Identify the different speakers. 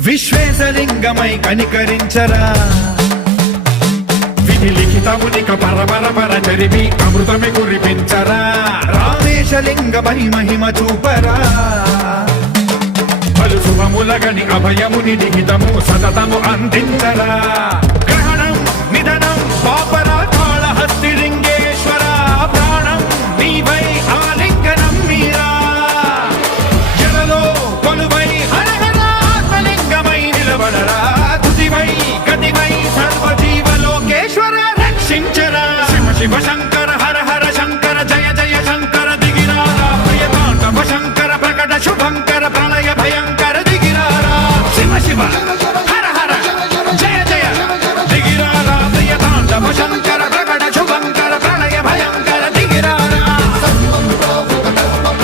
Speaker 1: విశ్వేశలింగమై కనికరించరా. విధి లిఖితమునిక పరపర పర చరిమి అమృతమి కురిపించరా. రామేశలింగమై మహిమ చూపరా. పలు శుభములగని అభయముని నిహితము సతతము అందించరా. శివశంకర